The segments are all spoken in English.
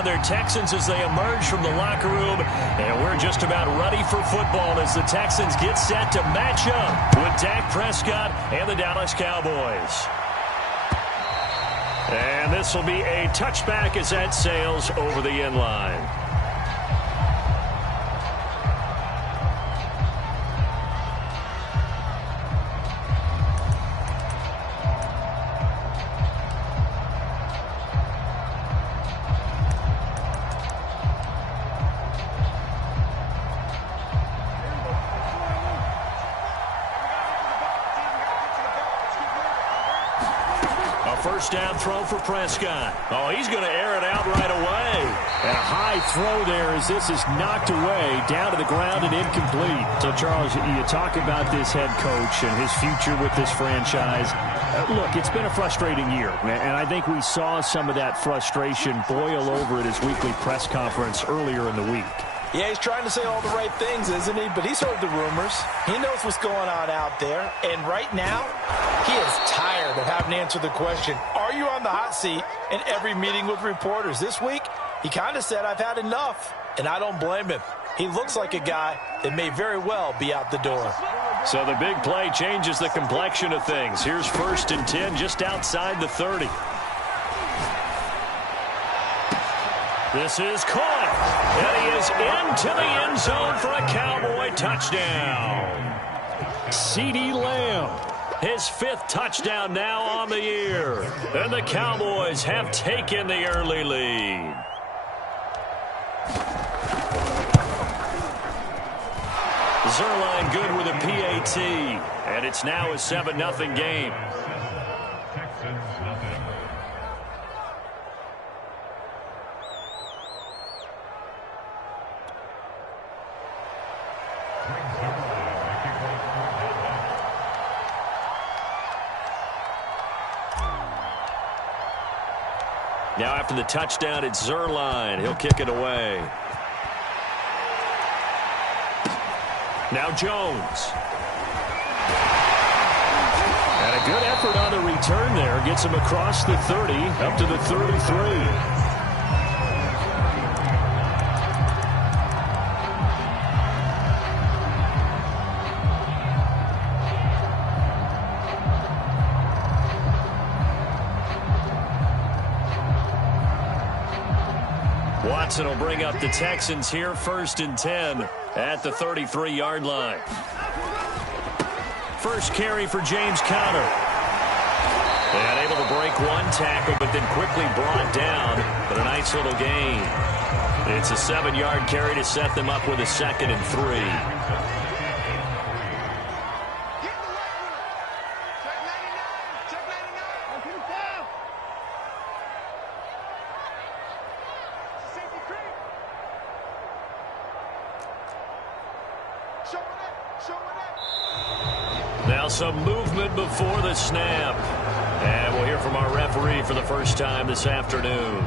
on their Texans as they emerge from the locker room. And we're just about ready for football as the Texans get set to match up with Dak Prescott and the Dallas Cowboys. And this will be a touchback as that sails over the end line. First down throw for Prescott. Oh, he's going to air it out right away. And a high throw there as this is knocked away, down to the ground and incomplete. So, Charles, you talk about this head coach and his future with this franchise. Look, it's been a frustrating year, and I think we saw some of that frustration boil over at his weekly press conference earlier in the week. Yeah, he's trying to say all the right things, isn't he? But he's heard the rumors. He knows what's going on out there. And right now, he is tired of having to answer the question, are you on the hot seat in every meeting with reporters? This week, he kind of said, I've had enough. And I don't blame him. He looks like a guy that may very well be out the door. So the big play changes the complexion of things. Here's 1st and 10 just outside the 30. This is caught, and he is into the end zone for a Cowboy touchdown. CeeDee Lamb, his 5th touchdown now on the year, and the Cowboys have taken the early lead. Zerline good with a PAT, and it's now a 7-0 game. Now after the touchdown, it's Zerline. He'll kick it away. Now Jones. And a good effort on the return there. Gets him across the 30, up to the 33. Watson will bring up the Texans here, 1st and 10 at the 33-yard line. First carry for James Conner. And able to break one tackle, but then quickly brought down. But a nice little gain. It's a 7-yard carry to set them up with a 2nd and 3. Now some movement before the snap. And we'll hear from our referee for the first time this afternoon.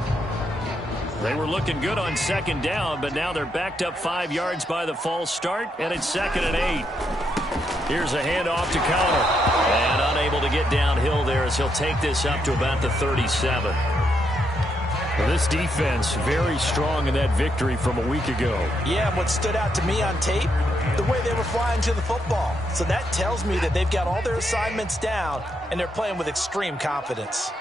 They were looking good on 2nd down, but now they're backed up 5 yards by the false start, and it's 2nd and 8. Here's a handoff to Conner. And unable to get downhill there as he'll take this up to about the 37. Well, this defense very strong in that victory from a week ago. Yeah, what stood out to me on tape, the way they were flying to the football. So that tells me that they've got all their assignments down, and they're playing with extreme confidence.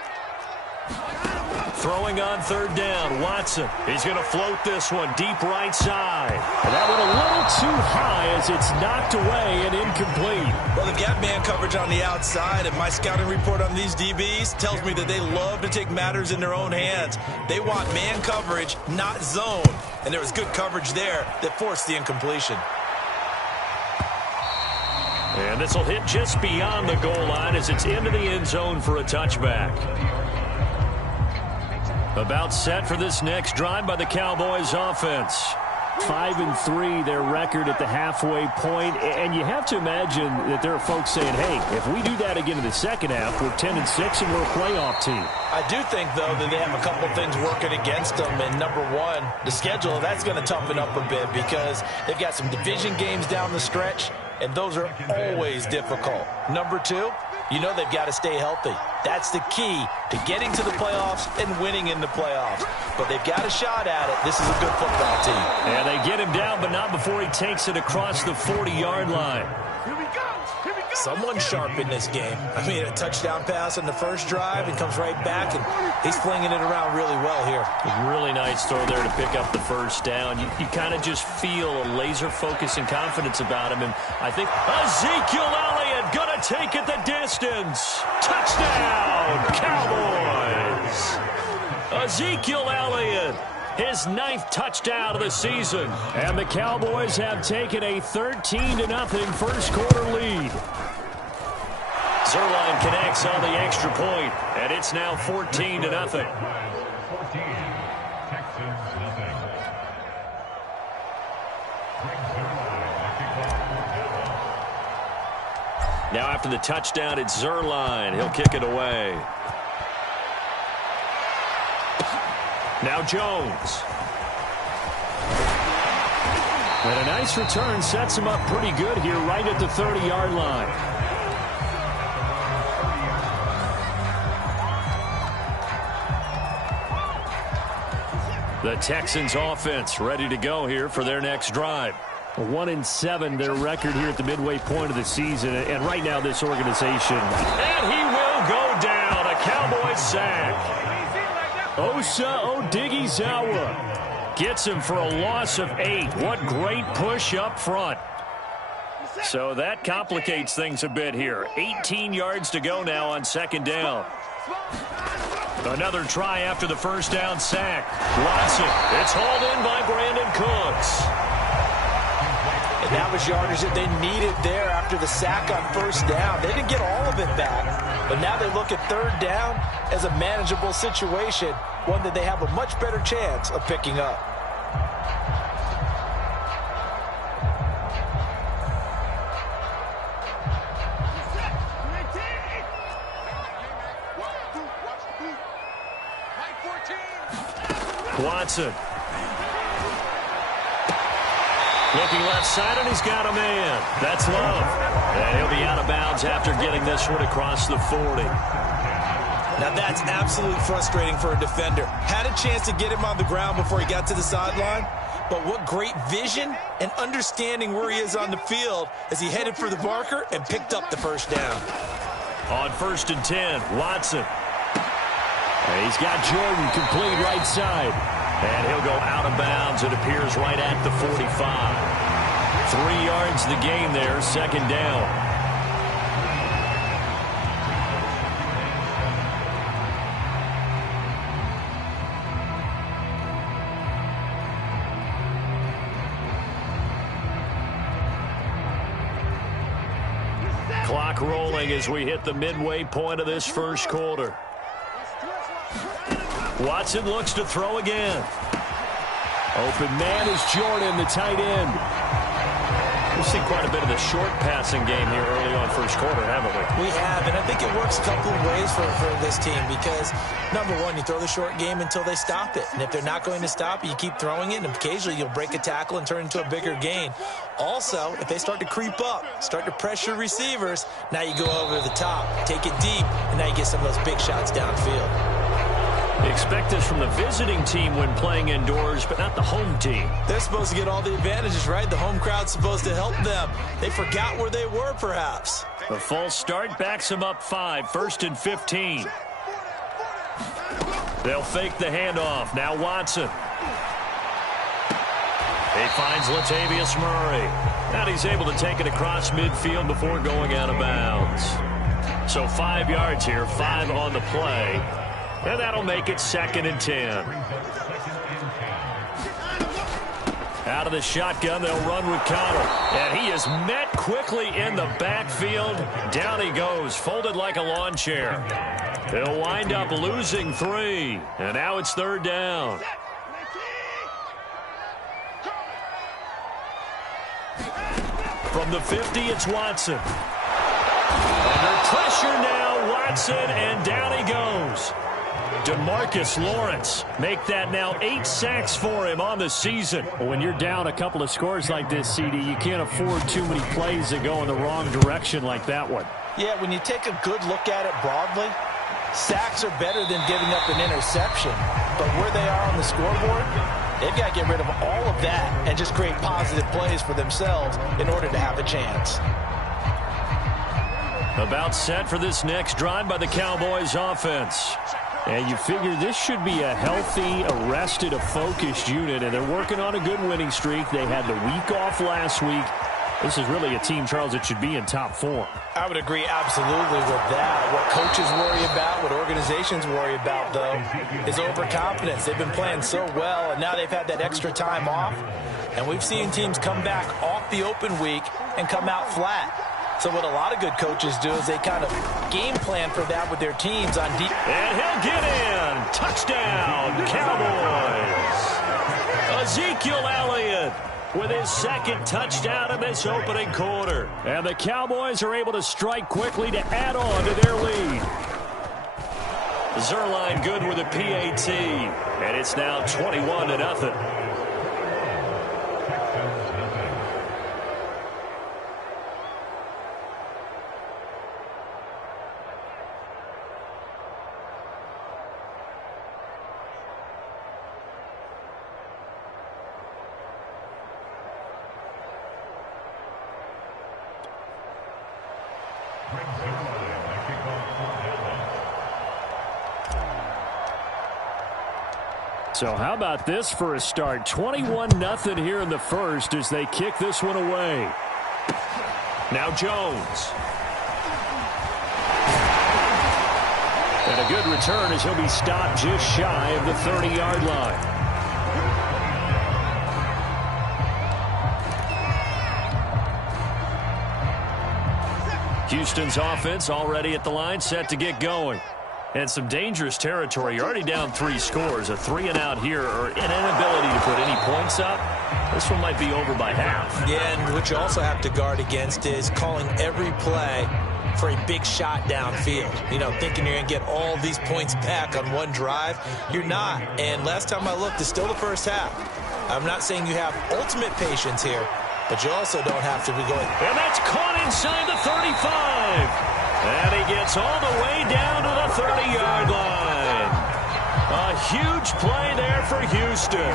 Throwing on 3rd down, Watson. He's going to float this one deep right side. And that went a little too high as it's knocked away and incomplete. Well, they've got man coverage on the outside, and my scouting report on these DBs tells me that they love to take matters in their own hands. They want man coverage, not zone. And there was good coverage there that forced the incompletion. And this will hit just beyond the goal line as it's into the end zone for a touchback. About set for this next drive by the Cowboys offense. 5-3, their record at the halfway point. And you have to imagine that there are folks saying, hey, if we do that again in the second half, we're 10-6 and we're a playoff team. I do think, though, that they have a couple of things working against them. And number one, the schedule, that's going to toughen up a bit because they've got some division games down the stretch, and those are always difficult. Number two, you know they've got to stay healthy. That's the key to getting to the playoffs and winning in the playoffs. But they've got a shot at it. This is a good football team. And they get him down, but not before he takes it across the 40-yard line. Someone sharp in this game. I mean, a touchdown pass on the first drive and comes right back, and he's flinging it around really well here. Really nice throw there to pick up the first down. You kind of just feel a laser focus and confidence about him, and I think Ezekiel Elliott going to take it the distance. Touchdown, Cowboys! Ezekiel Elliott, his 9th touchdown of the season. And the Cowboys have taken a 13-0 first quarter lead. Zerline connects on the extra point, and it's now 14-0. Now after the touchdown, it's Zerline. He'll kick it away. Now Jones. And a nice return sets him up pretty good here right at the 30-yard line. The Texans offense ready to go here for their next drive. 1-7, their record here at the midway point of the season. And right now this organization. And he will go down. A Cowboys sack. Osa Odighizuwa Gets him for a loss of 8. What great push up front. So that complicates things a bit here. 18 yards to go now on second down. Another try after the first down sack. Watson. It's hauled in by Brandon Cooks. And that was yardage that they needed there after the sack on first down. They didn't get all of it back, but now they look at third down as a manageable situation, one that they have a much better chance of picking up. Watson. Looking left side, and he's got a man. That's Love. And he'll be out of bounds after getting this one across the 40. Now that's absolutely frustrating for a defender. Had a chance to get him on the ground before he got to the sideline, but what great vision and understanding where he is on the field as he headed for the marker and picked up the first down. On 1st and 10, Watson. And he's got Jordan complete right side. And he'll go out of bounds, it appears, right at the 45. 3 yards the gain there, second down. Clock rolling as we hit the midway point of this first quarter. Watson looks to throw again. Open man is Jordan, the tight end. We've seen quite a bit of the short passing game here early on first quarter, haven't we? We have, and I think it works a couple of ways for this team because, number one, you throw the short game until they stop it. And if they're not going to stop it, you keep throwing it, and occasionally you'll break a tackle and turn into a bigger gain. Also, if they start to creep up, start to pressure receivers, now you go over the top, take it deep, and now you get some of those big shots downfield. Expect this from the visiting team when playing indoors, but not the home team. They're supposed to get all the advantages, right? The home crowd's supposed to help them. They forgot where they were, perhaps. The false start backs them up 5, 1st and 15. They'll fake the handoff. Now Watson. He finds Latavius Murray. And he's able to take it across midfield before going out of bounds. So 5 yards here, 5 on the play. And that'll make it 2nd and 10. Out of the shotgun, they'll run with Connor. And he is met quickly in the backfield. Down he goes, folded like a lawn chair. He'll wind up losing 3. And now it's 3rd down. From the 50, it's Watson. Under pressure now, Watson, and down he goes. DeMarcus Lawrence make that now 8 sacks for him on the season. When you're down a couple of scores like this, CD, you can't afford too many plays that go in the wrong direction like that one. Yeah, when you take a good look at it broadly, sacks are better than giving up an interception. But where they are on the scoreboard, they've got to get rid of all of that and just create positive plays for themselves in order to have a chance. About set for this next drive by the Cowboys offense. And you figure this should be a healthy, arrested, a focused unit, and they're working on a good winning streak. They had the week off last week. This is really a team, Charles, that should be in top form. I would agree absolutely with that. What coaches worry about, what organizations worry about, though, is overconfidence. They've been playing so well, and now they've had that extra time off. And we've seen teams come back off the open week and come out flat. So what a lot of good coaches do is they kind of game plan for that with their teams on deep. And he'll get in. Touchdown, Cowboys. Ezekiel Elliott with his second touchdown in this opening quarter. And the Cowboys are able to strike quickly to add on to their lead. Zerline good with a PAT. And it's now 21-0. So how about this for a start? 21-0 here in the first as they kick this one away. Now Jones. And a good return as he'll be stopped just shy of the 30-yard line. Houston's offense already at the line, set to get going. And some dangerous territory. You're already down 3 scores. A 3-and-out here, or an inability to put any points up. This one might be over by half. Yeah, and what you also have to guard against is calling every play for a big shot downfield. You know, thinking you're going to get all these points back on one drive. You're not. And last time I looked, it's still the first half. I'm not saying you have ultimate patience here, but you also don't have to be going. And that's caught inside the 35. And he gets all the way down to the 30-yard line. A huge play there for Houston.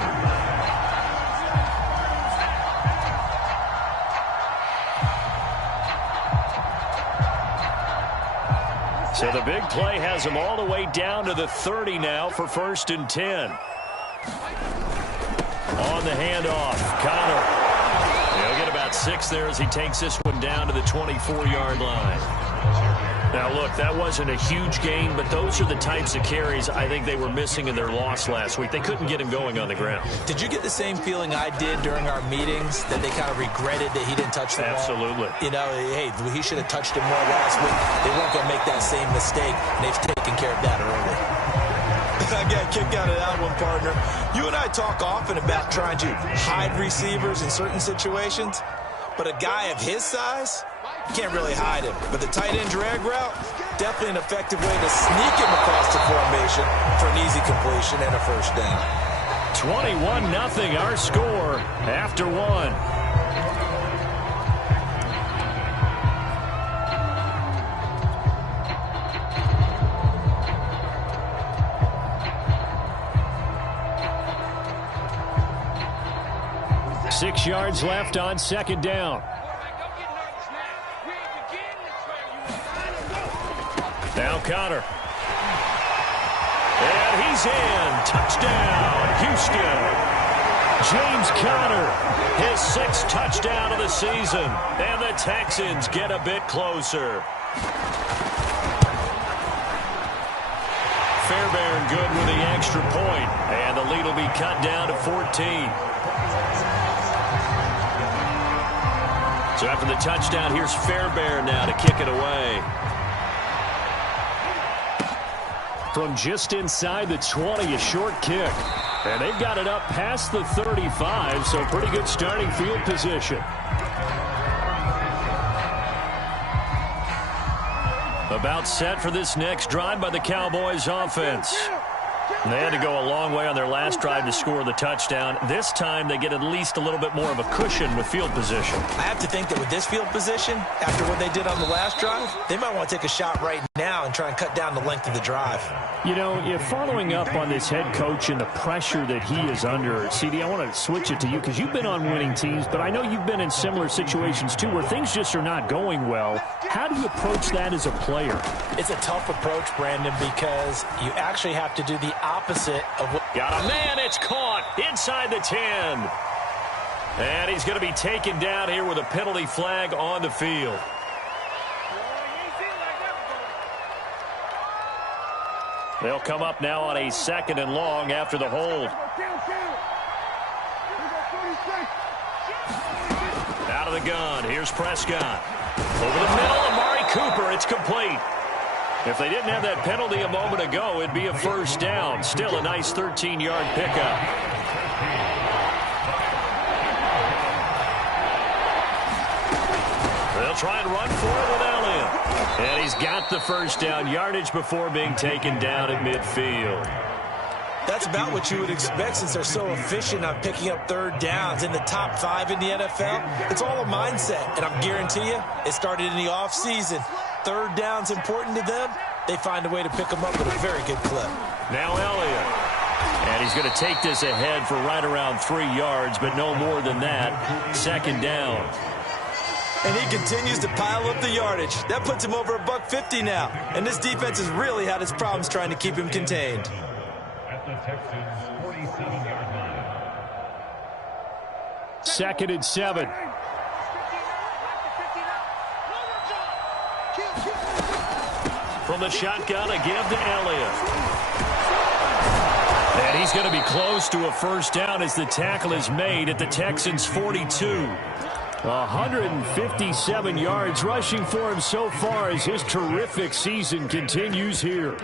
So the big play has him all the way down to the 30 now for 1st and 10. On the handoff, Connor. He'll get about 6 there as he takes this one down to the 24-yard line. Now, look, that wasn't a huge gain, but those are the types of carries I think they were missing in their loss last week. They couldn't get him going on the ground. Did you get the same feeling I did during our meetings, that they kind of regretted that he didn't touch the ball? Absolutely. You know, hey, he should have touched it more last week. They weren't going to make that same mistake, and they've taken care of that early. I got a kick out of that one, partner. You and I talk often about trying to hide receivers in certain situations, but a guy of his size, can't really hide him. But the tight end drag route, definitely an effective way to sneak him across the formation for an easy completion and a first down. 21-0 our score after 1. Six yards left on 2nd down. Now Connor. And he's in. Touchdown, Houston. James Conner, his 6th touchdown of the season. And the Texans get a bit closer. Fairbairn good with the extra point. And the lead will be cut down to 14. So after the touchdown, here's Fairbairn now to kick it away. From just inside the 20, a short kick. And they've got it up past the 35, so pretty good starting field position. About set for this next drive by the Cowboys offense. They had to go a long way on their last drive to score the touchdown. This time they get at least a little bit more of a cushion with field position. I have to think that with this field position, after what they did on the last drive, they might want to take a shot right now and try and cut down the length of the drive. You know, if following up on this head coach and the pressure that he is under, CD, I want to switch it to you because you've been on winning teams, but I know you've been in similar situations too where things just are not going well. How do you approach that as a player? It's a tough approach, Brandon, because you actually have to do the opposite of what... Got a man, it's caught inside the 10. And he's going to be taken down here with a penalty flag on the field. They'll come up now on a 2nd and long after the hold. Out of the gun, here's Prescott. Over the middle, Amari Cooper, it's complete. If they didn't have that penalty a moment ago, it'd be a first down. Still a nice 13-yard pickup. They'll try and run for it with Elliott. And he's got the first down yardage before being taken down at midfield. That's about what you would expect since they're so efficient on picking up third downs in the top 5 in the NFL. It's all a mindset, and I guarantee you it started in the offseason. Third down's important to them. They find a way to pick them up at a very good clip. Now Elliott. And he's going to take this ahead for right around 3 yards, but no more than that. 2nd down. And he continues to pile up the yardage. That puts him over $150 now. And this defense has really had its problems trying to keep him contained. At the Texans' 47-yard line. 2nd and 7. From the shotgun, a give to Elliott. And he's going to be close to a first down as the tackle is made at the Texans' 42. 157 yards rushing for him so far as his terrific season continues here.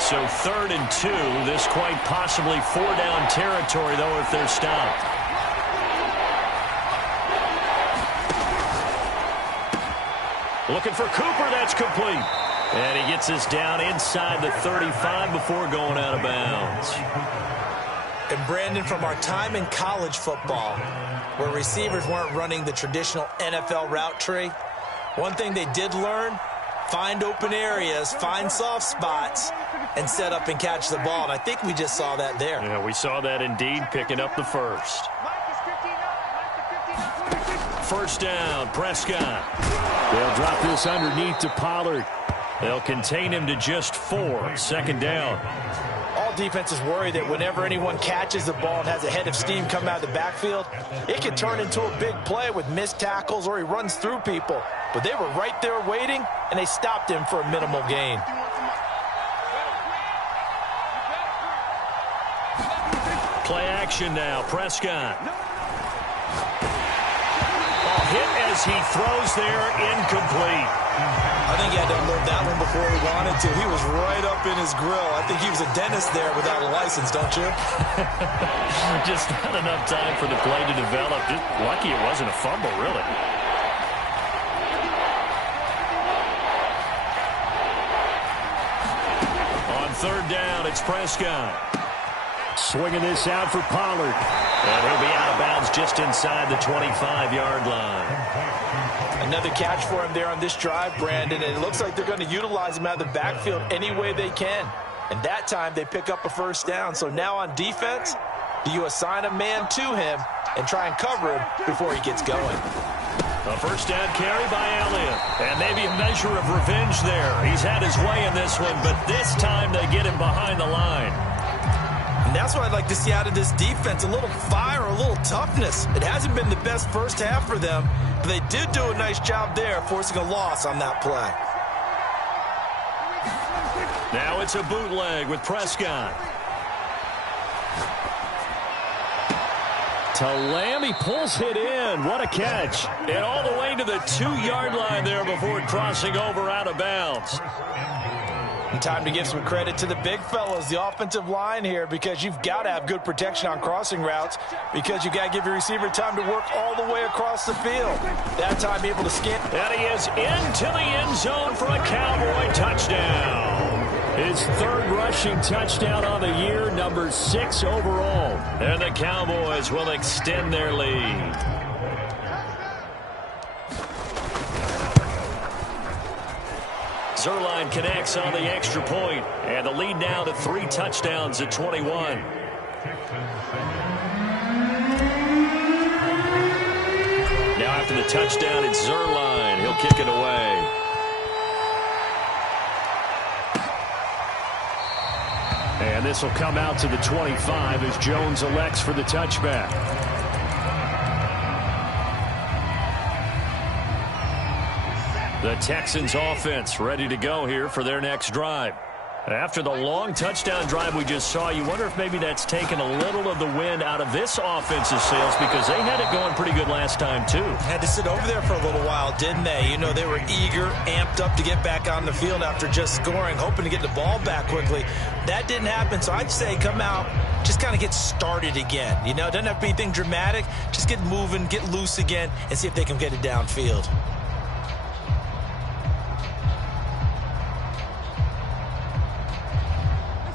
So 3rd and 2. This quite possibly 4-down territory, though, if they're stopped. Looking for Cooper. That's complete. And he gets us down inside the 35 before going out of bounds. And Brandon, from our time in college football, where receivers weren't running the traditional NFL route tree, one thing they did learn, find open areas, find soft spots, and set up and catch the ball. And I think we just saw that there. Yeah, we saw that indeed, picking up the first. First down, Prescott. They'll drop this underneath to Pollard. They'll contain him to just 4. 2nd down. All defenses worry that whenever anyone catches the ball and has a head of steam come out of the backfield, it can turn into a big play with missed tackles or he runs through people. But they were right there waiting, and they stopped him for a minimal gain. Play action now, Prescott. Hit as he throws there, incomplete. I think he had to unload that one before he wanted to. He was right up in his grill. I think he was a dentist there without a license, don't you? Just not enough time for the play to develop. Just lucky it wasn't a fumble, really. On 3rd down, it's Prescott. Swinging this out for Pollard. And he'll be out of bounds just inside the 25-yard line. Another catch for him there on this drive, Brandon, and it looks like they're going to utilize him out of the backfield any way they can. And that time they pick up a first down. So now on defense, do you assign a man to him and try and cover him before he gets going? A first down carry by Elliott. And maybe a measure of revenge there. He's had his way in this one, but this time they get him behind the line. And that's what I'd like to see out of this defense, a little fire, a little toughness. It hasn't been the best first half for them, but they did do a nice job there forcing a loss on that play. Now it's a bootleg with Prescott. To Lamb, he pulls it in. What a catch. And all the way to the 2-yard line there before crossing over out of bounds. And time to give some credit to the big fellas, the offensive line here, because you've got to have good protection on crossing routes because you've got to give your receiver time to work all the way across the field. That time able to scan. And he is into the end zone for a Cowboy touchdown. His third rushing touchdown on the year, number 6 overall. And the Cowboys will extend their lead. Zuerlein connects on the extra point, and the lead now to 3 touchdowns at 21. Now after the touchdown, it's Zuerlein. He'll kick it away. And this will come out to the 25 as Jones elects for the touchback. The Texans offense ready to go here for their next drive. After the long touchdown drive we just saw, you wonder if maybe that's taken a little of the wind out of this offense's sails, because they had it going pretty good last time too. Had to sit over there for a little while, didn't they? You know, they were eager, amped up to get back on the field after just scoring, hoping to get the ball back quickly. That didn't happen, so I'd say come out, just kind of get started again. You know, it doesn't have to be anything dramatic. Just get moving, get loose again, and see if they can get it downfield.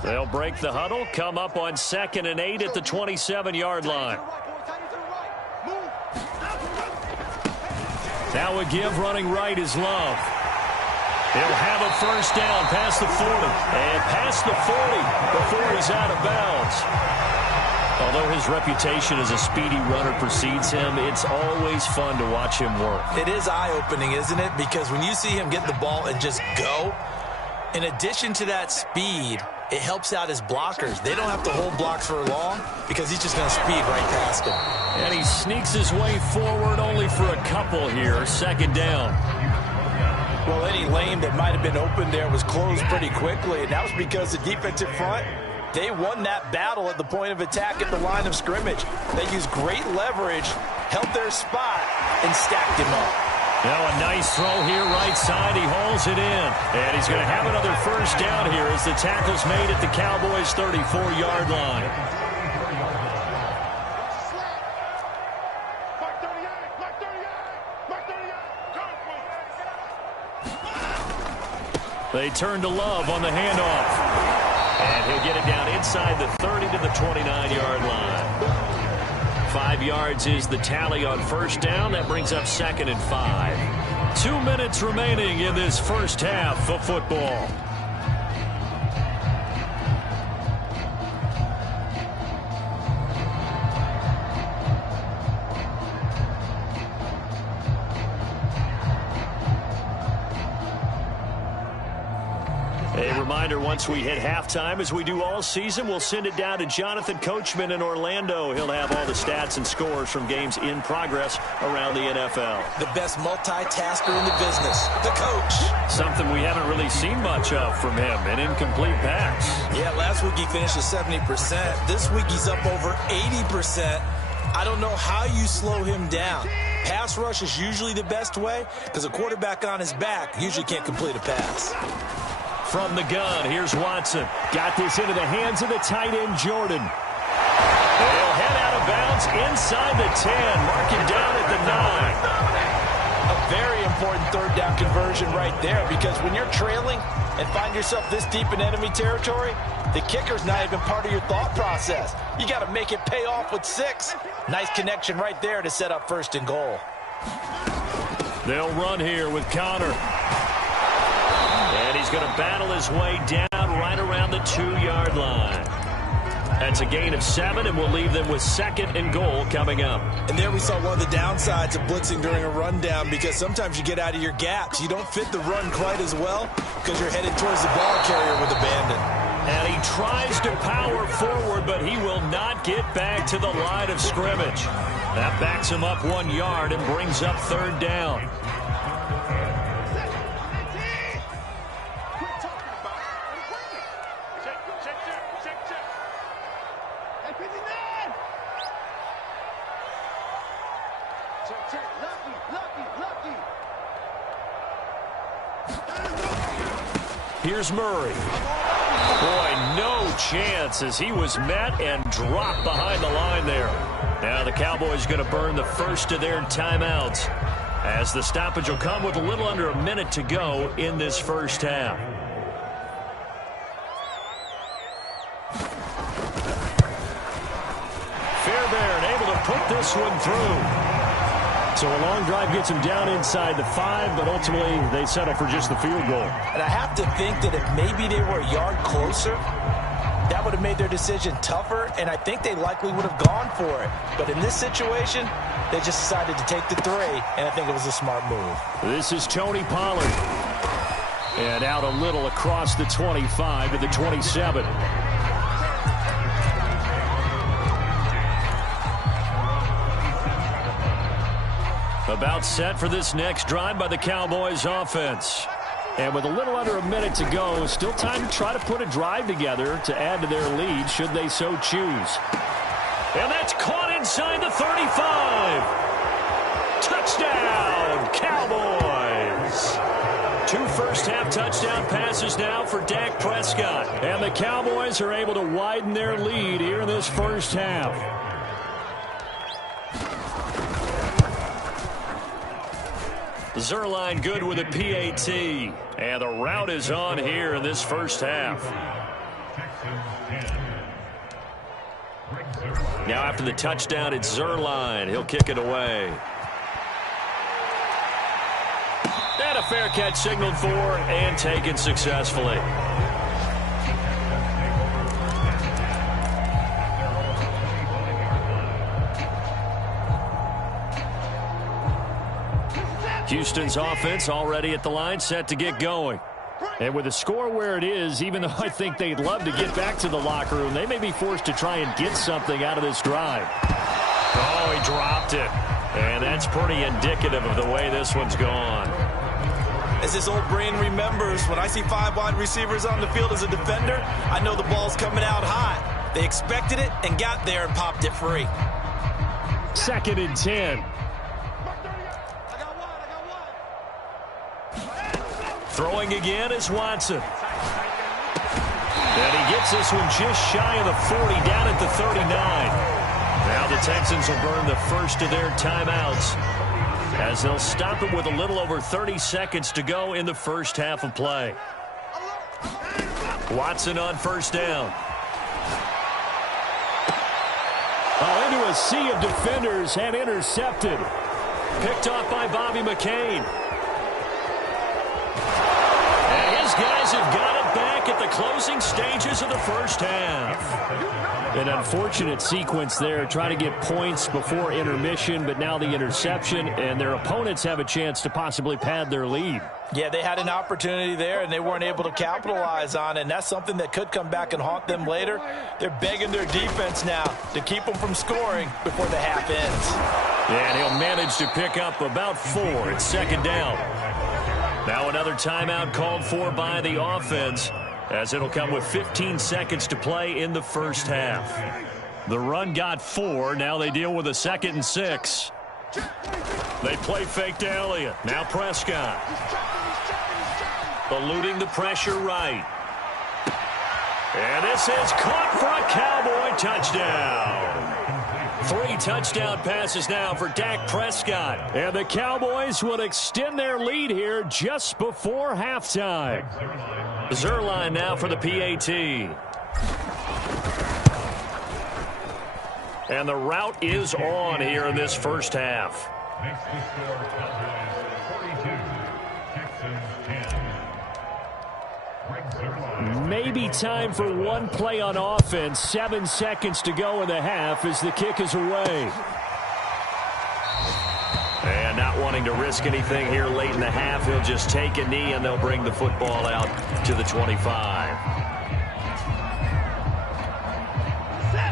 They'll break the huddle, come up on 2nd and 8 at the 27-yard line. Now a give running right is Love. He'll have a first down past the 40 and past the 40 before he's out of bounds. Although his reputation as a speedy runner precedes him, it's always fun to watch him work. It is eye-opening, isn't it? Because when you see him get the ball and just go, in addition to that speed, it helps out his blockers. They don't have to hold blocks for long because he's just going to speed right past them. And he sneaks his way forward only for a couple here. 2nd down. Well, any lane that might have been open there was closed pretty quickly, and that was because the defensive front, they won that battle at the point of attack at the line of scrimmage. They used great leverage, held their spot, and stacked him up. Now a nice throw here right side. He hauls it in. And he's going to have another first down here as the tackle's made at the Cowboys' 34-yard line. They turn to Love on the handoff. And he'll get it down inside the 30 to the 29-yard line. 5 yards is the tally on first down. That brings up 2nd and 5. 2 minutes remaining in this first half of football. A reminder, once we hit halftime, as we do all season, we'll send it down to Jonathan Coachman in Orlando. He'll have all the stats and scores from games in progress around the NFL. The best multitasker in the business, the coach. Something we haven't really seen much of from him, an incomplete pass. Yeah, last week he finished at 70%. This week he's up over 80%. I don't know how you slow him down. Pass rush is usually the best way because a quarterback on his back usually can't complete a pass. From the gun, here's Watson. Got this into the hands of the tight end, Jordan. He'll head out of bounds inside the 10. Mark him down at the 9. A very important third down conversion right there, because when you're trailing and find yourself this deep in enemy territory, the kicker's not even part of your thought process. You got to make it pay off with 6. Nice connection right there to set up 1st and goal. They'll run here with Connor. And he's going to battle his way down right around the 2-yard line. That's a gain of 7, and we'll leave them with 2nd and goal coming up. And there we saw one of the downsides of blitzing during a rundown, because sometimes you get out of your gaps. You don't fit the run quite as well because you're headed towards the ball carrier with abandon. And he tries to power forward, but he will not get back to the line of scrimmage. That backs him up 1 yard and brings up 3rd down. Here's Murray. Boy, no chance as he was met and dropped behind the line there. Now the Cowboys going to burn the first of their timeouts, as the stoppage will come with a little under a minute to go in this first half. there and able to put this one through. So a long drive gets them down inside the 5, but ultimately they settle for just the field goal. And I have to think that if maybe they were a yard closer, that would have made their decision tougher, and I think they likely would have gone for it. But in this situation, they just decided to take the 3, and I think it was a smart move. This is Tony Pollard. And out a little across the 25 to the 27. About set for this next drive by the Cowboys offense. And with a little under a minute to go, still time to try to put a drive together to add to their lead should they so choose. And that's caught inside the 35. Touchdown, Cowboys. 2 first-half touchdown passes now for Dak Prescott. And the Cowboys are able to widen their lead here in this first half. Zerline good with a PAT. And the route is on here in this first half. Now after the touchdown, it's Zerline. He'll kick it away. And a fair catch signaled for and taken successfully. Houston's offense already at the line, set to get going. And with the score where it is, even though I think they'd love to get back to the locker room, they may be forced to try and get something out of this drive. Oh, he dropped it. And that's pretty indicative of the way this one's gone. As his old brain remembers, when I see 5 wide receivers on the field as a defender, I know the ball's coming out hot. They expected it and got there and popped it free. 2nd and 10. Throwing again is Watson. And he gets this one just shy of the 40, down at the 39. Now the Texans will burn the first of their timeouts as they'll stop it with a little over 30 seconds to go in the first half of play. Watson on first down. Oh, into a sea of defenders and intercepted. Picked off by Bobby McCain. Guys have got it back at the closing stages of the first half. An unfortunate sequence there, trying to get points before intermission, but now the interception, and their opponents have a chance to possibly pad their lead. Yeah, they had an opportunity there, and they weren't able to capitalize on it, and that's something that could come back and haunt them later. They're begging their defense now to keep them from scoring before the half ends. And he'll manage to pick up about 4. It's second down. Now another timeout called for by the offense, as it'll come with 15 seconds to play in the first half. The run got 4. Now they deal with a 2nd and 6. They play fake to Elliott. Now Prescott. Eluding the pressure right. And this is caught for a Cowboy touchdown. 3 touchdown passes now for Dak Prescott. And the Cowboys will extend their lead here just before halftime. Zerline now for the PAT. And the route is on here in this first half. Makes the score Cowboys 42, Texans 10. Maybe time for one play on offense. 7 seconds to go in the half as the kick is away. And not wanting to risk anything here late in the half, he'll just take a knee and they'll bring the football out to the 25.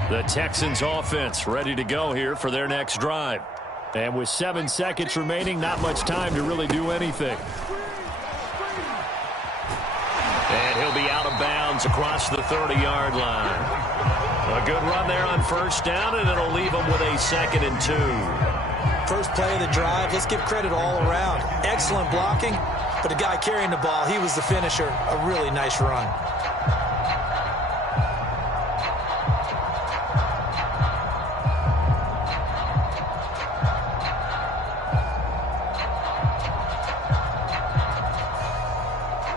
The Texans offense ready to go here for their next drive. And with 7 seconds remaining, not much time to really do anything. And he'll be out of bounds across the 30-yard line. A good run there on first down, and it'll leave him with a 2nd and 2. First play of the drive, let's give credit all around. Excellent blocking, but the guy carrying the ball, he was the finisher. A really nice run.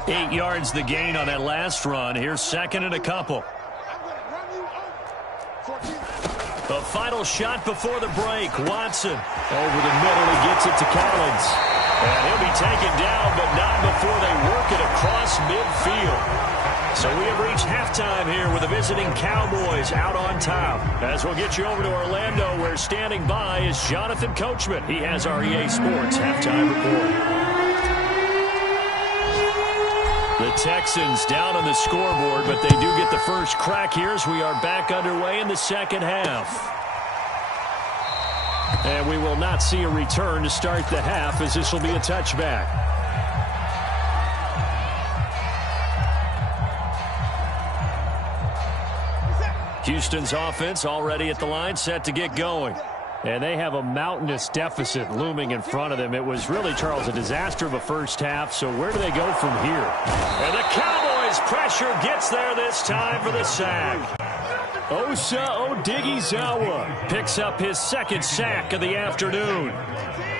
Eight yards the gain on that last run. Here's 2nd and a couple. A final shot before the break. Watson. Over the middle, he gets it to Collins. And he'll be taken down, but not before they work it across midfield. So we have reached halftime here with the visiting Cowboys out on top. As we'll get you over to Orlando, where standing by is Jonathan Coachman. He has our EA Sports halftime report. The Texans down on the scoreboard, but they do get the first crack here as we are back underway in the second half. And we will not see a return to start the half, as this will be a touchback. Houston's offense already at the line, set to get going. And they have a mountainous deficit looming in front of them. It was really, Charles, a disaster of a first half, so where do they go from here? And the Cowboys' pressure gets there this time for the sack. Osa Odighizuwa picks up his second sack of the afternoon.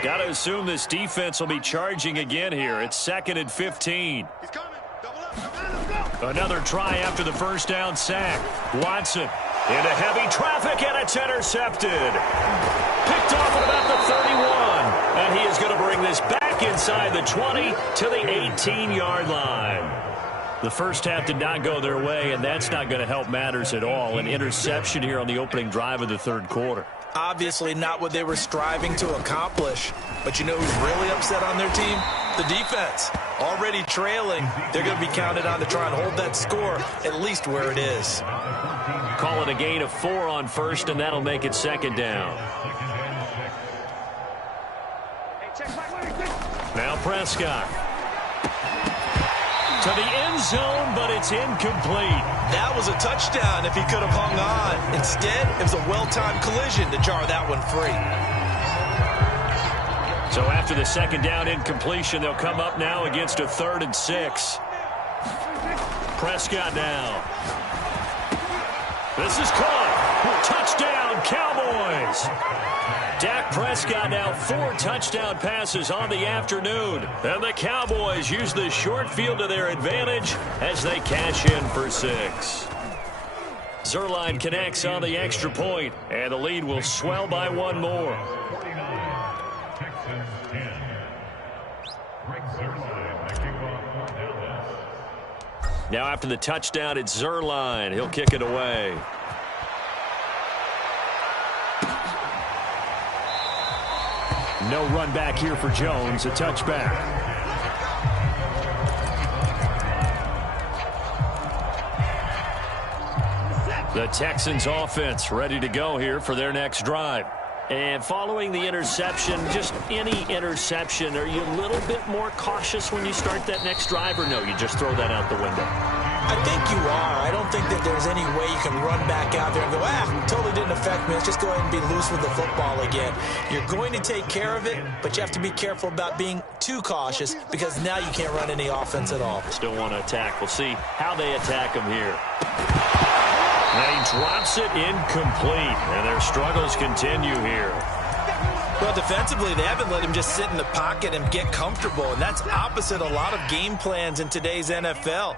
Got to assume this defense will be charging again here. It's 2nd and 15. Another try after the first down sack. Watson into heavy traffic, and it's intercepted. Picked off at about the 31. And he is going to bring this back inside the 20 to the 18-yard line. The first half did not go their way, and that's not going to help matters at all. An interception here on the opening drive of the third quarter. Obviously not what they were striving to accomplish. But you know who's really upset on their team? The defense. Already trailing. They're going to be counted on to try and hold that score at least where it is. Call it a gain of 4 on first, and that'll make it 2nd down. Now Prescott. To the end zone, but it's incomplete. That was a touchdown if he could have hung on. Instead, it was a well-timed collision to jar that one free. So after the second down incompletion, they'll come up now against a 3rd and 6. Prescott now. This is caught. Touchdown, Cowboys. Dak Prescott now 4 touchdown passes on the afternoon. And the Cowboys use the short field to their advantage as they cash in for 6. Zerline connects on the extra point, and the lead will swell by 1 more. Now after the touchdown, it's Zerline. He'll kick it away. No run back here for Jones, a touchback. The Texans offense ready to go here for their next drive. And following the interception, just any interception, are you a little bit more cautious when you start that next drive, or no, you just throw that out the window? I think you are. I don't think that there's any way you can run back out there and go, totally didn't affect me. Let's just go ahead and be loose with the football again. You're going to take care of it, but you have to be careful about being too cautious because now you can't run any offense at all. Still want to attack. We'll see how they attack him here. And he drops it incomplete, and their struggles continue here. Well, defensively, they haven't let him just sit in the pocket and get comfortable, and that's opposite a lot of game plans in today's NFL.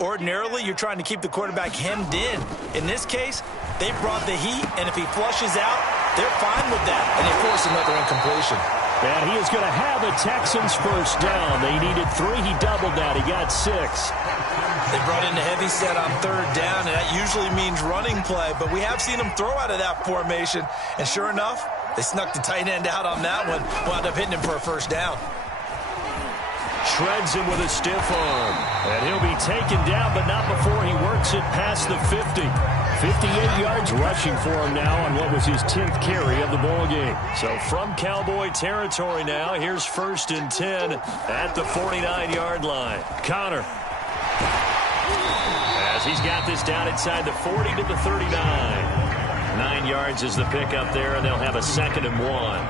Ordinarily, you're trying to keep the quarterback hemmed in. In this case, they brought the heat, and if he flushes out, they're fine with that, and they force another incompletion. And he is going to have a Texans first down. They needed 3. He doubled that. He got 6. They brought in the heavy set on 3rd down, and that usually means running play, but we have seen them throw out of that formation, and sure enough, they snuck the tight end out on that one, wound up hitting him for a first down. Shreds him with a stiff arm, and he'll be taken down, but not before he works it past the 50. 58 yards rushing for him now on what was his 10th carry of the ball game. So from Cowboy territory now, here's 1st and 10 at the 49-yard line. Connor, as he's got this down inside the 40 to the 39. 9 yards is the pickup there, and they'll have a 2nd and 1.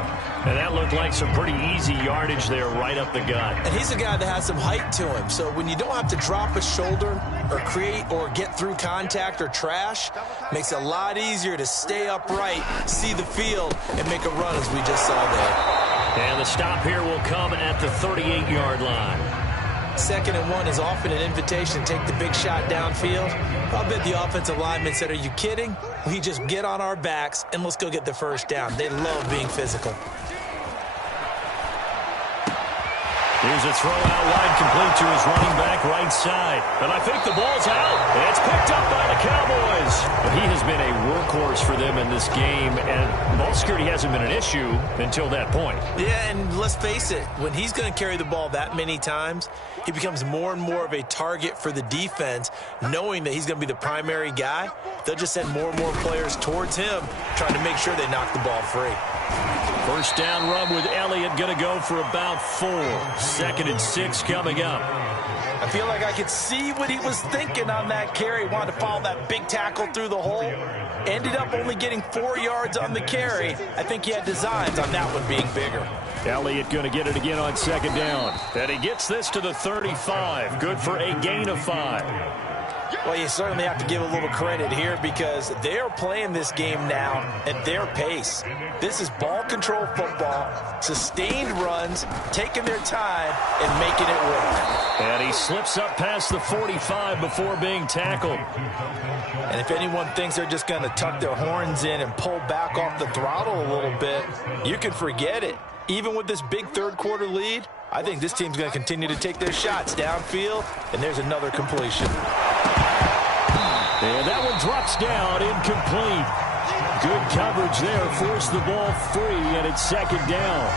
And that looked like some pretty easy yardage there right up the gut. And he's a guy that has some height to him. So when you don't have to drop a shoulder or create or get through contact or trash, makes it a lot easier to stay upright, see the field, and make a run as we just saw there. And the stop here will come at the 38-yard line. 2nd and 1 is often an invitation to take the big shot downfield. I'll bet the offensive lineman said, are you kidding? We just get on our backs and let's go get the first down. They love being physical. Here's a throw out wide, complete to his running back right side. And I think the ball's out. It's picked up by the Cowboys. But he has been a workhorse for them in this game, and ball security hasn't been an issue until that point. Yeah, and let's face it, when he's going to carry the ball that many times, he becomes more and more of a target for the defense, knowing that he's going to be the primary guy. They'll just send more and more players towards him, trying to make sure they knock the ball free. First down run with Elliott, going to go for about 4. 2nd and 6 coming up. I feel like I could see what he was thinking on that carry. Wanted to follow that big tackle through the hole. Ended up only getting 4 yards on the carry. I think he had designs on that one being bigger. Elliott going to get it again on 2nd down. And he gets this to the 35. Good for a gain of 5. Well, you certainly have to give a little credit here because they're playing this game now at their pace. This is ball control football, sustained runs, taking their time, and making it work. And he slips up past the 45 before being tackled. And if anyone thinks they're just going to tuck their horns in and pull back off the throttle a little bit, you can forget it. Even with this big third-quarter lead, I think this team's going to continue to take their shots downfield, and there's another completion. And that one drops down, incomplete. Good coverage there, forced the ball free, and it's 2nd down.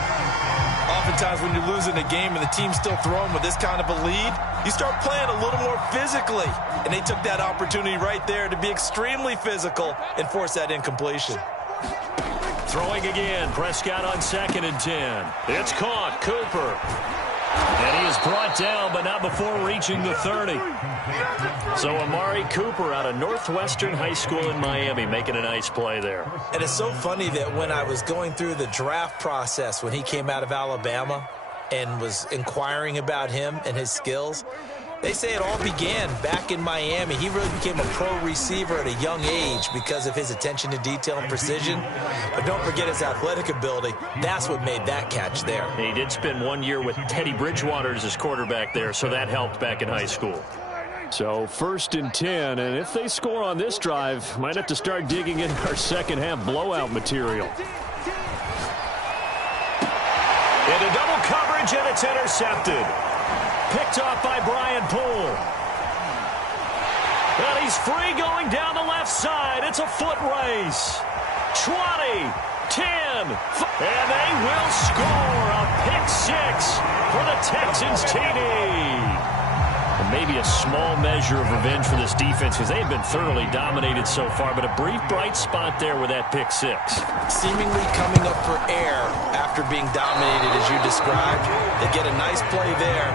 Oftentimes when you're losing a game and the team's still throwing with this kind of a lead, you start playing a little more physically. And they took that opportunity right there to be extremely physical and force that incompletion. Throwing again, Prescott on 2nd and 10. It's caught, Cooper. And he is brought down, but not before reaching the 30. So Amari Cooper out of Northwestern High School in Miami making a nice play there. And it's so funny that when I was going through the draft process when he came out of Alabama and was inquiring about him and his skills, they say it all began back in Miami. He really became a pro receiver at a young age because of his attention to detail and precision. But don't forget his athletic ability. That's what made that catch there. He did spend 1 year with Teddy Bridgewater as his quarterback there, so that helped back in high school. So 1st and 10, and if they score on this drive, might have to start digging in our second-half blowout material. Into double coverage, and it's intercepted. Picked off by Brian Poole. And he's free going down the left side. It's a foot race. 20, 10, and they will score a pick-6 for the Texans TD. And maybe a small measure of revenge for this defense because they have been thoroughly dominated so far, but a brief bright spot there with that pick-6. Seemingly coming up for air after being dominated as you described. They get a nice play there.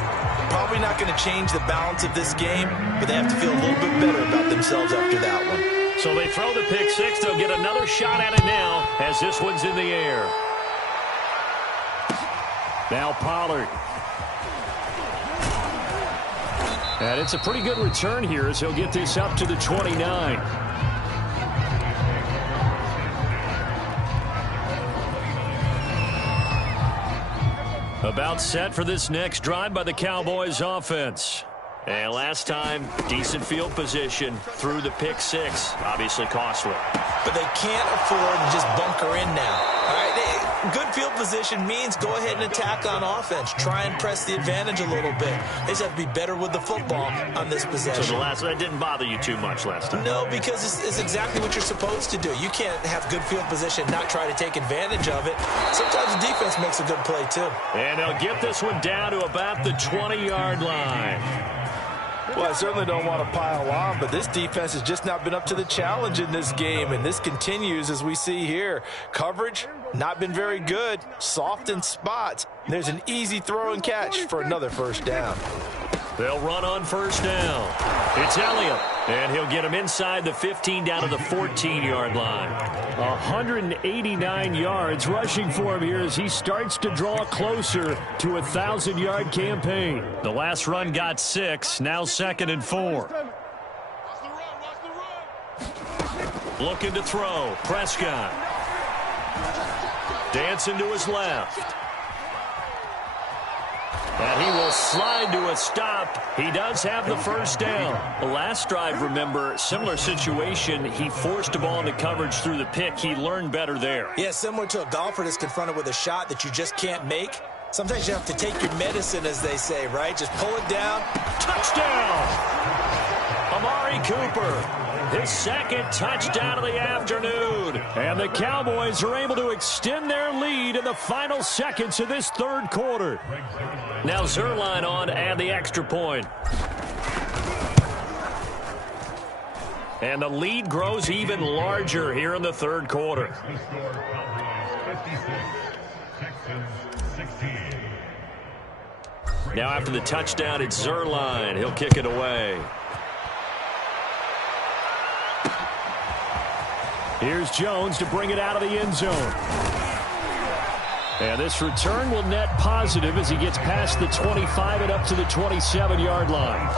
Probably not going to change the balance of this game, but they have to feel a little bit better about themselves after that one. So they throw the pick-6. They'll get another shot at it now as this one's in the air. Now Pollard. And it's a pretty good return here as he'll get this up to the 29. About set for this next drive by the Cowboys offense. And last time, decent field position through the pick-6. Obviously costly. But they can't afford to just bunker in now. All right, good field position means go ahead and attack on offense. Try and press the advantage a little bit. They just have to be better with the football on this possession. So that didn't bother you too much last time? No, because it's exactly what you're supposed to do. You can't have good field position and not try to take advantage of it. Sometimes the defense makes a good play, too. And they'll get this one down to about the 20-yard line. Well, I certainly don't want to pile on, but this defense has just not been up to the challenge in this game, and this continues as we see here. Coverage, not been very good, soft in spots. There's an easy throw and catch for another first down. They'll run on first down. It's Elliott, and he'll get him inside the 15 down to the 14-yard line. 189 yards rushing for him here as he starts to draw closer to a 1,000-yard campaign. The last run got 6, now 2nd and 4. Looking to throw, Prescott. Dancing to his left. And he will slide to a stop. He does have the first down. The last drive, remember, similar situation. He forced a ball into coverage through the pick. He learned better there. Yeah, similar to a golfer that's confronted with a shot that you just can't make. Sometimes you have to take your medicine, as they say, right? Just pull it down. Touchdown! Amari Cooper. His second touchdown of the afternoon. And the Cowboys are able to extend their lead in the final seconds of this third quarter. Now Zerline on to add the extra point. And the lead grows even larger here in the third quarter. The score, Cowboys 56, Texans 16. Now after the touchdown, it's Zerline. He'll kick it away. Here's Jones to bring it out of the end zone. And this return will net positive as he gets past the 25 and up to the 27-yard line.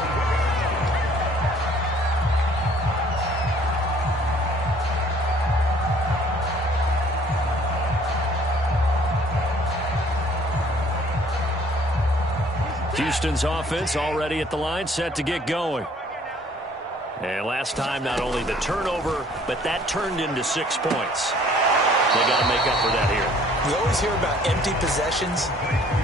Houston's offense already at the line, set to get going. And last time, not only the turnover, but that turned into 6 points. They got to make up for that here. You always hear about empty possessions,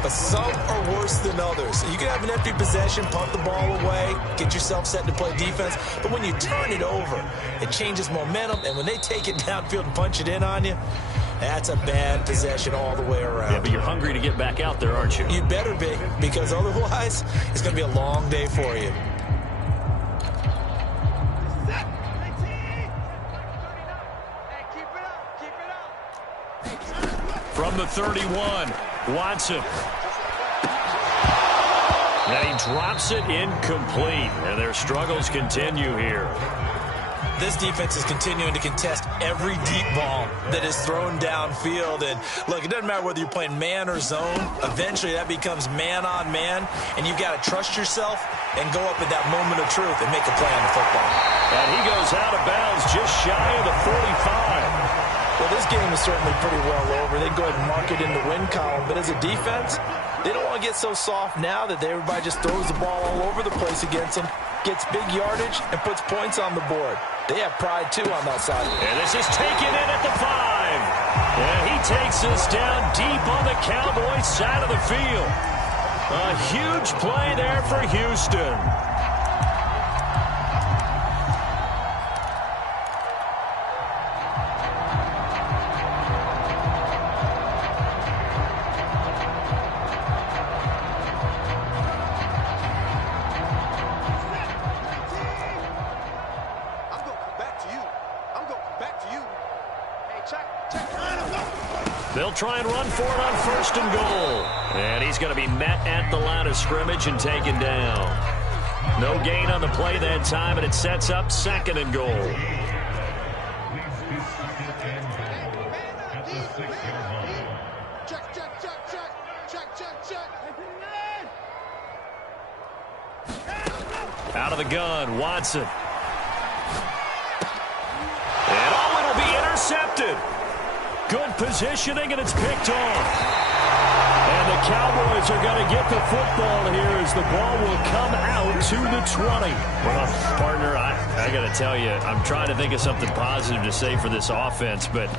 but some are worse than others. You can have an empty possession, punt the ball away, get yourself set to play defense, but when you turn it over, it changes momentum, and when they take it downfield and punch it in on you, that's a bad possession all the way around. Yeah, but you're hungry to get back out there, aren't you? You better be, because otherwise, it's going to be a long day for you. From the 31, Watson. And he drops it incomplete. And their struggles continue here. This defense is continuing to contest every deep ball that is thrown downfield. And look, it doesn't matter whether you're playing man or zone. Eventually, that becomes man on man. And you've got to trust yourself and go up at that moment of truth and make a play on the football. And he goes out of bounds just shy of the 45. Well, this game is certainly pretty well over. They can go ahead and mark it in the win column. But as a defense, they don't want to get so soft now that everybody just throws the ball all over the place against them, gets big yardage, and puts points on the board. They have pride, too, on that side. And this is taken in at the 5. And he takes us down deep on the Cowboys side of the field. A huge play there for Houston. They'll try and run for it on 1st and goal. And he's going to be met at the line of scrimmage and taken down. No gain on the play that time, and it sets up 2nd and goal. Out of the gun, Watson. And it'll be intercepted. Good positioning, and it's picked off. And the Cowboys are going to get the football here as the ball will come out to the 20. Well, partner, I got to tell you, I'm trying to think of something positive to say for this offense, but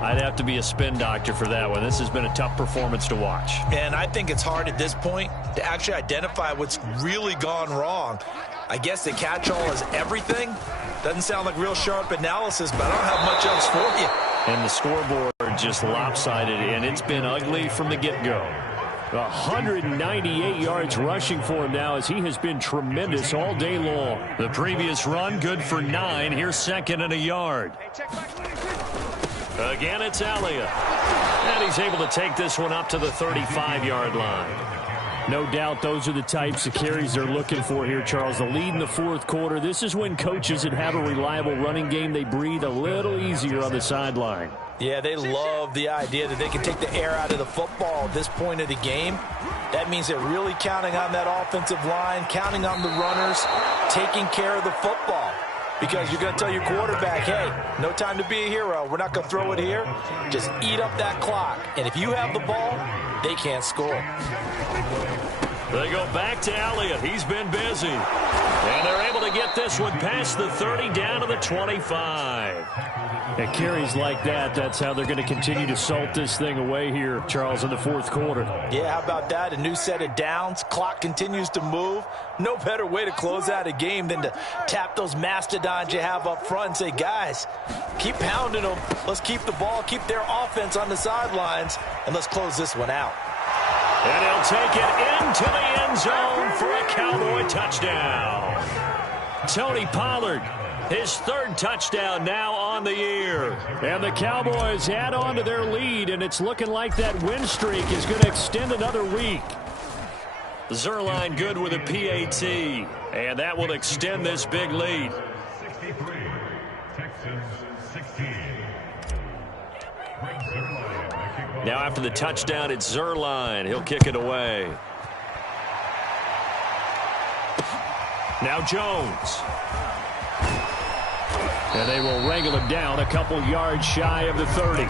I'd have to be a spin doctor for that one. This has been a tough performance to watch. And I think it's hard at this point to actually identify what's really gone wrong. I guess the catch-all is everything. Doesn't sound like real sharp analysis, but I don't have much else for you. And the scoreboard just lopsided, and it's been ugly from the get-go. 198 yards rushing for him now as he has been tremendous all day long. The previous run, good for 9. Here's 2nd and a yard. Again, it's Elliott. And he's able to take this one up to the 35-yard line. No doubt those are the types of carries they're looking for here, Charles. The lead in the 4th quarter. This is when coaches that have a reliable running game, they breathe a little easier on the sideline. Yeah, they love the idea that they can take the air out of the football at this point of the game. That means they're really counting on that offensive line, counting on the runners, taking care of the football. Because you're going to tell your quarterback, hey, no time to be a hero. We're not going to throw it here. Just eat up that clock. And if you have the ball, they can't score. They go back to Elliott. He's been busy. And they're able to get this one past the 30 down to the 25. At carries like that, that's how they're going to continue to salt this thing away here, Charles, in the fourth quarter. Yeah, how about that? A new set of downs. Clock continues to move. No better way to close out a game than to tap those mastodons you have up front and say, guys, keep pounding them. Let's keep the ball, keep their offense on the sidelines, and let's close this one out. And he'll take it into the end zone for a Cowboy touchdown. Tony Pollard, his third touchdown now on the year. And the Cowboys add on to their lead, and it's looking like that win streak is going to extend another week. Zerline good with a PAT, and that will extend this big lead. 63, Texans 16. Now after the touchdown, it's Zerline. He'll kick it away. Now Jones. And they will wrangle him down a couple yards shy of the 30.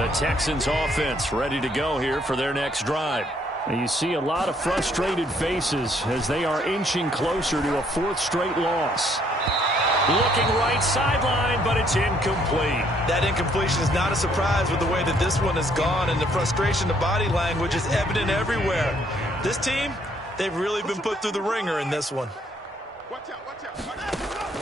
The Texans offense ready to go here for their next drive. And you see a lot of frustrated faces as they are inching closer to a fourth straight loss. Looking right sideline, but it's incomplete. That incompletion is not a surprise with the way that this one has gone, and the frustration, the body language is evident everywhere. This team, they've really been put through the ringer in this one.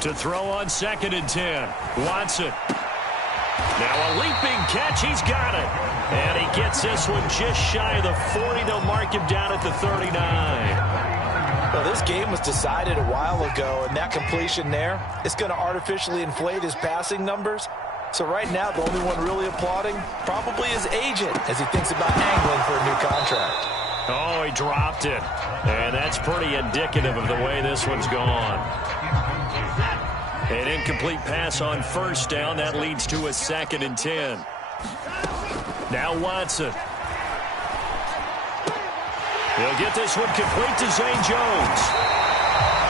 To throw on 2nd and 10. Watson. Now a leaping catch. He's got it. And he gets this one just shy of the 40. They'll mark him down at the 39. Well, this game was decided a while ago, and that completion there is going to artificially inflate his passing numbers. So right now, the only one really applauding probably his agent as he thinks about angling for a new contract. Oh, he dropped it. And that's pretty indicative of the way this one's gone. An incomplete pass on first down. That leads to a 2nd and 10. Now Watson. He'll get this one complete to Zane Jones.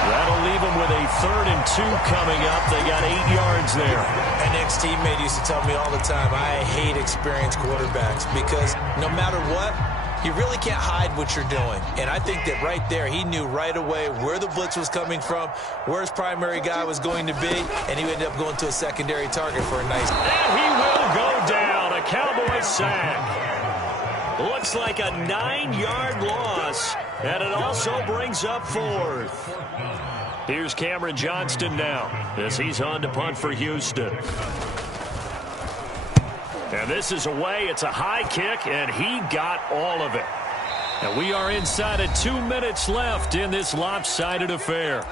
That'll leave him with a 3rd and 2 coming up. They got 8 yards there. An ex-teammate used to tell me all the time, I hate experienced quarterbacks because no matter what, you really can't hide what you're doing. And I think that right there, he knew right away where the blitz was coming from, where his primary guy was going to be, and he ended up going to a secondary target for a nice... And he will go down. A Cowboy sack. Looks like a 9-yard loss, and it also brings up 4th. Here's Cameron Johnston now as he's on to punt for Houston. And this is away. It's a high kick, and he got all of it. And we are inside of 2 minutes left in this lopsided affair.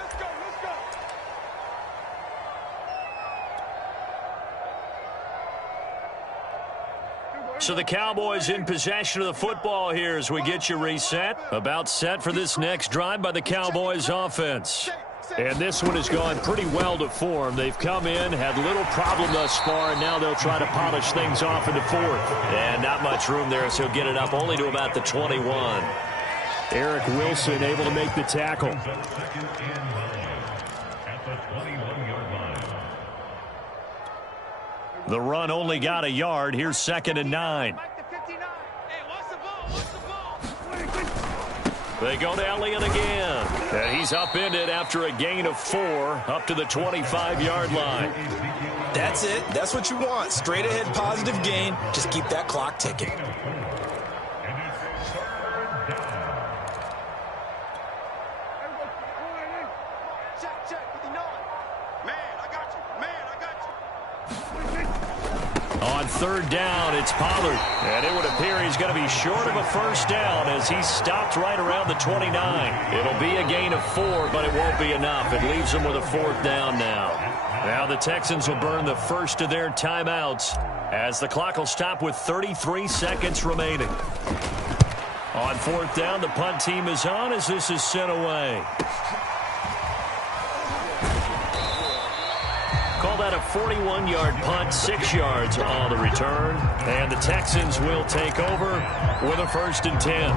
So the Cowboys in possession of the football here as we get you reset. About set for this next drive by the Cowboys offense. And this one has gone pretty well to form. They've come in, had little problem thus far, and now they'll try to polish things off into 4th. And not much room there, so he'll get it up only to about the 21. Eric Wilson able to make the tackle. The run only got a yard. Here's 2nd and 9. They go to Elliott again. And he's upended after a gain of 4 up to the 25-yard line. That's it. That's what you want. Straight ahead positive gain. Just keep that clock ticking. On 3rd down, it's Pollard. And it would appear he's going to be short of a first down as he's stopped right around the 29. It'll be a gain of 4, but it won't be enough. It leaves them with a 4th down now. Now the Texans will burn the first of their timeouts as the clock will stop with 33 seconds remaining. On 4th down, the punt team is on as this is sent away. Call that a 41-yard punt, 6 yards on the return. And the Texans will take over with a 1st and 10.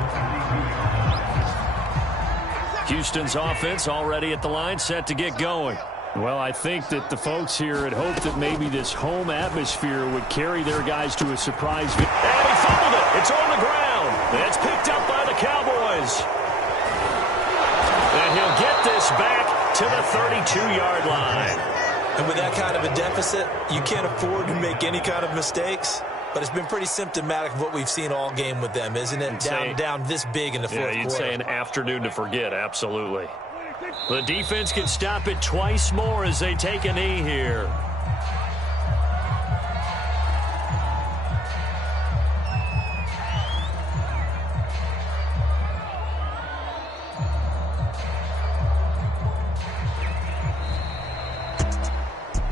Houston's offense already at the line, set to get going. Well, I think that the folks here had hoped that maybe this home atmosphere would carry their guys to a surprise victory. And he fumbled it. It's on the ground. down. It's picked up by the Cowboys. And he'll get this back to the 32-yard line. And with that kind of a deficit, you can't afford to make any kind of mistakes. But it's been pretty symptomatic of what we've seen all game with them, isn't it? Down this big in the fourth quarter. Yeah, you'd say an afternoon to forget, absolutely. The defense can stop it twice more as they take a knee here.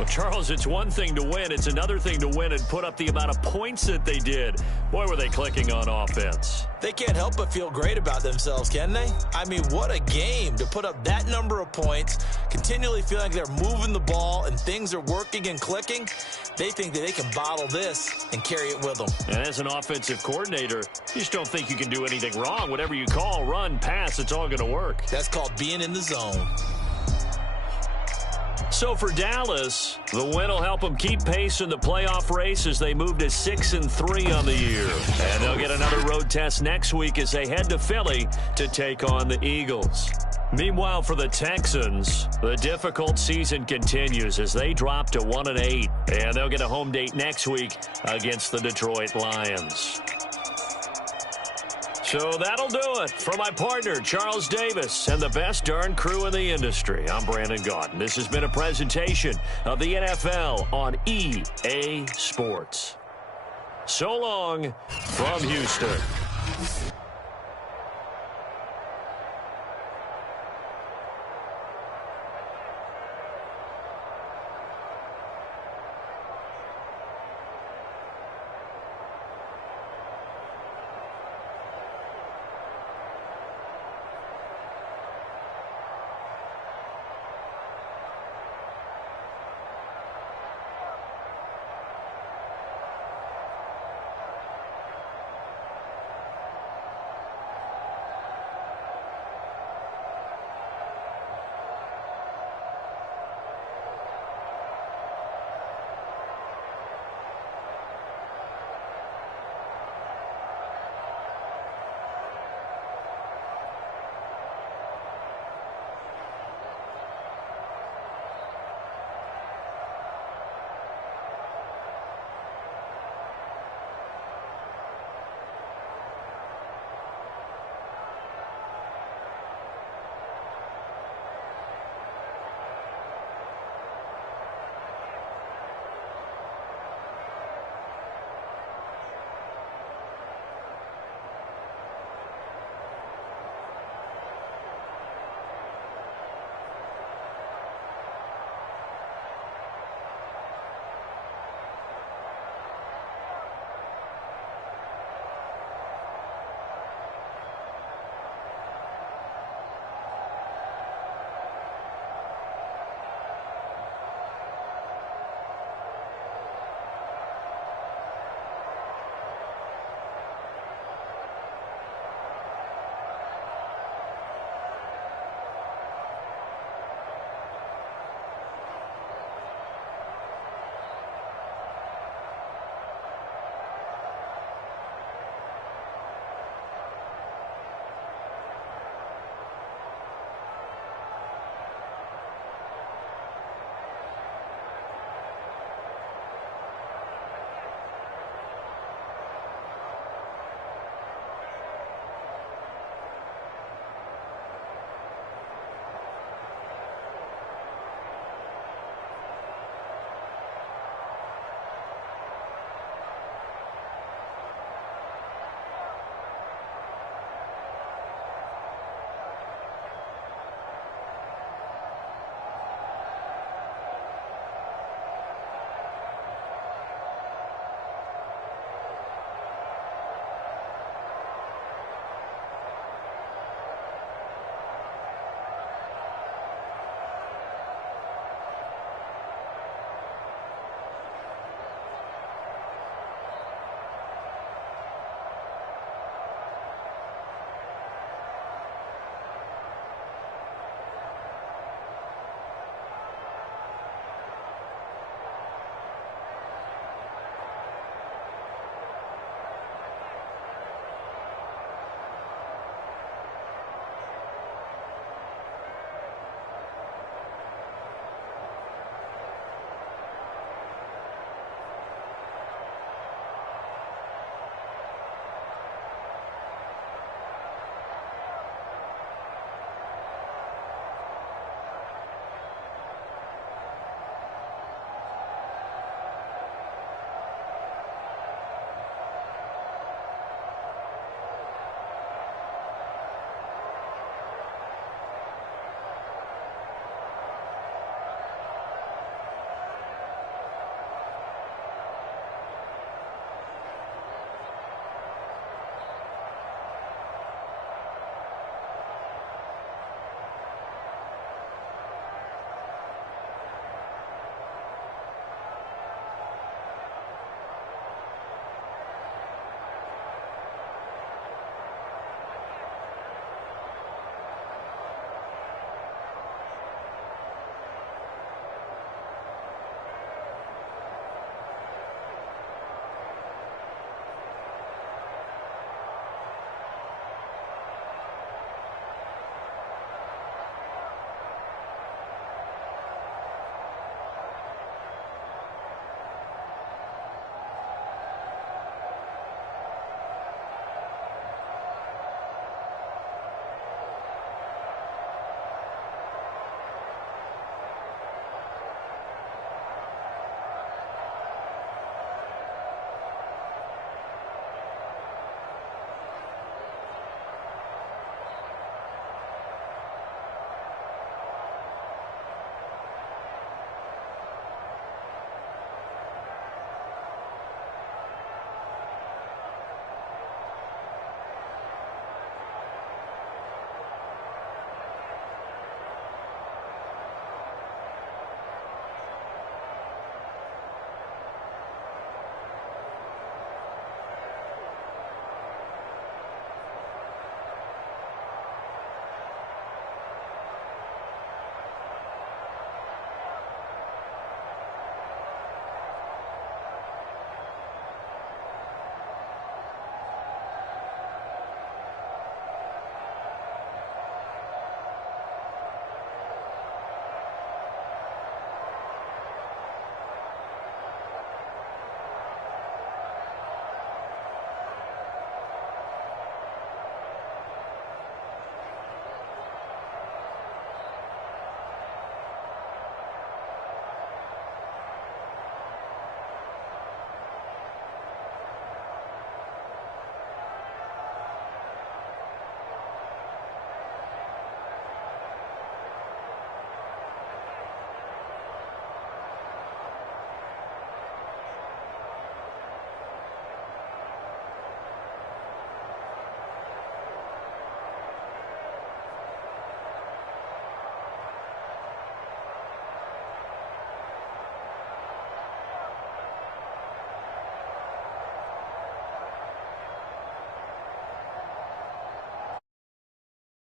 Charles, it's one thing to win. It's another thing to win and put up the amount of points that they did. Boy, were they clicking on offense. They can't help but feel great about themselves, can they? I mean, what a game to put up that number of points, continually feeling like they're moving the ball and things are working and clicking. They think that they can bottle this and carry it with them. And as an offensive coordinator, you just don't think you can do anything wrong. Whatever you call, run, pass, it's all going to work. That's called being in the zone. So for Dallas, the win will help them keep pace in the playoff race as they move to 6-3 on the year. And they'll get another road test next week as they head to Philly to take on the Eagles. Meanwhile, for the Texans, the difficult season continues as they drop to 1-8. And they'll get a home date next week against the Detroit Lions. So that'll do it. For my partner, Charles Davis, and the best darn crew in the industry, I'm Brandon Gaudin. This has been a presentation of the NFL on EA Sports. So long from Houston.